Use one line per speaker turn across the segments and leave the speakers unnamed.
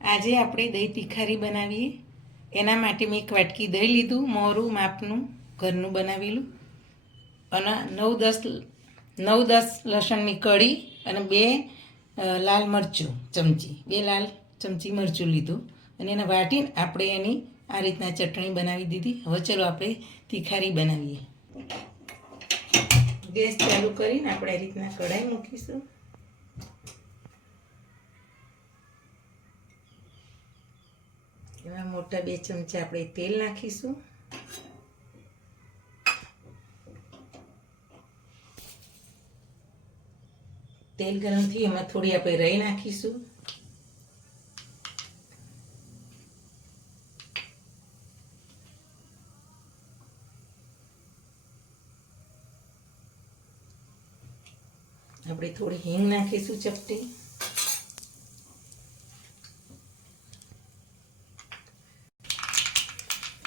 આજે આપણે દહીં તીખારી બનાવીએ. એના માટે મેં એક વાટકી દહીં લીધું, મોરું, માપનું, ઘરનું બનાવેલું. અને નવ દસ નવ દસ લસણની કળી અને બે લાલ મરચું ચમચી, બે લાલ ચમચી મરચું લીધું. અને એને વાટીને આપણે એની આ રીતના ચટણી બનાવી દીધી. હવે ચલો આપણે તીખારી બનાવીએ. ગેસ ચાલુ કરીને આપણે આ રીતના કઢાઈ મૂકીશું. એમાં મોટા બે ચમચા આપણે તેલ નાખીશું. તેલ ગરમ થઈ એમાં થોડી આપણે રહી નાખીશું. આપણે થોડી હિંગ નાખીશું ચપટી.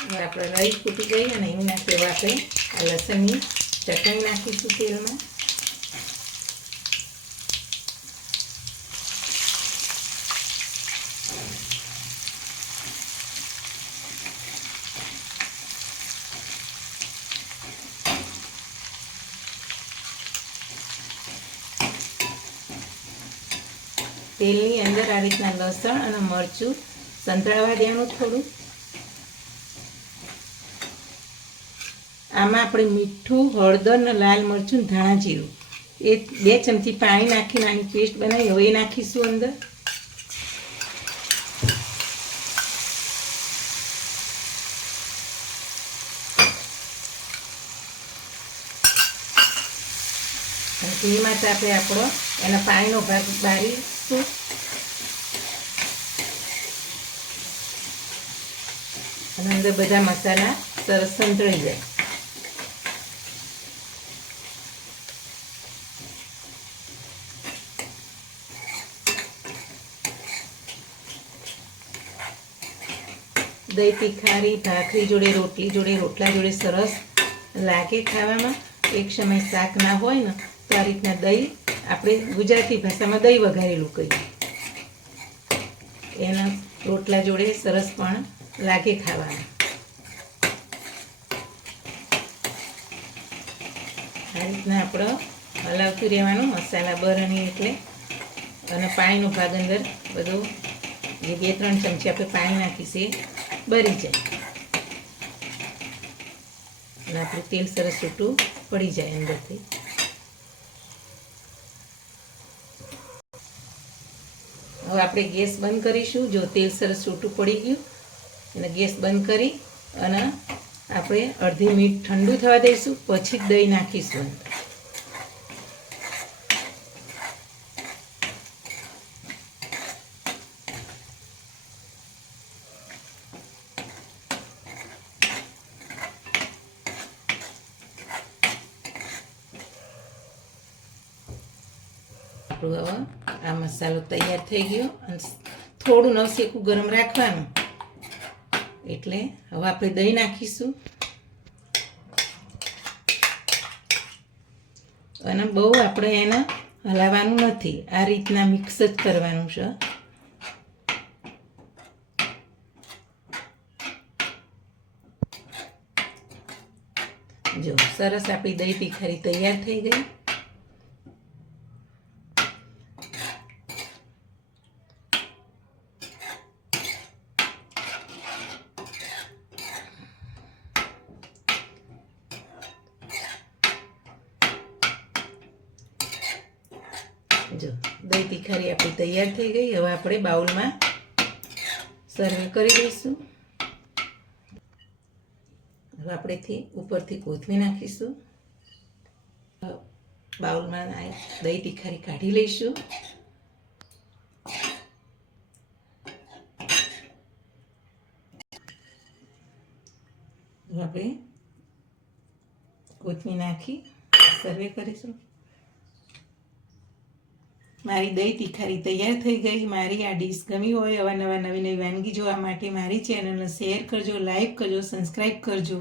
હવે આપણે રાઈ ફૂટી ગઈ અને એના સેવા આપણે આ લસણની ચટણી નાખીશું તેલમાં. તેલની અંદર આ રીતના લસણ અને મરચું સંતળાવા દેવાનું થોડું. આમાં આપણે મીઠું, હળદર ને લાલ મરચું ધાણા જીરું. એ બે ચમચી પાણી નાખીને આની પેસ્ટ બનાવી. હવે એ નાખીશું અંદર. એ માટે આપણે આપણો એના પાણીનો ભાગ બારીશું. અને અંદર બધા મસાલા સરસ સંતળી જાય. દહીં તીખારી ભાખરી જોડે રોટલી જોડે, રોટલા જોડે સરસ લાગે ખાવામાં. એક સમય શાક ના હોય ને, તો આ રીતના દહીં આપણે ગુજરાતી ભાષામાં દહીં વઘારેલું કહીએ. એના રોટલા જોડે સરસ પણ લાગે ખાવામાં. આ રીતના આપણે હલાવતું રહેવાનું, મસાલા બરણી એટલે, અને પાણીનો ભાગ અંદર બધો બે ત્રણ ચમચી આપણે પાણી નાખીશું બરી જાય. અને આપણું તેલ સરસ છૂટું પડી જાય અંદરથી. હવે આપણે ગેસ બંધ કરીશું. જો તેલ સરસ છૂટું પડી ગયું, અને ગેસ બંધ કરી, અને આપણે અડધી મિનિટ ઠંડુ થવા દઈશું. પછી જ દહીં નાખીશું આપણું હવે આ મસાલો તૈયાર થઈ ગયો અને થોડું નવશેકું ગરમ રાખવાનું. એટલે હવે આપણે દહીં નાખીશું. અને બહુ આપણે એને હલાવવાનું નથી. આ રીતના મિક્સ જ કરવાનું છે. જો, સરસ આપણી દહીં તીખારી તૈયાર થઈ ગઈ. જો દહીં તીખારી આપણી તૈયાર થઈ ગઈ. હવે આપણે બાઉલમાં સર્વ કરી દઈશું હવે આપણેથી ઉપરથી કોથમી નાખીશું. બાઉલમાં દહીં તીખારી કાઢી લઈશું. આપણે કોથમી નાખી સર્વે કરીશું. મારી દહીં તીખારી તૈયાર થઈ ગઈ. મારી આ ડીશ ગમી હોય અવાનવા નવી નવી વાનગી જોવા માટે મારી ચેનલને શેર કરજો લાઈક કરજો સબસ્ક્રાઈબ કરજો.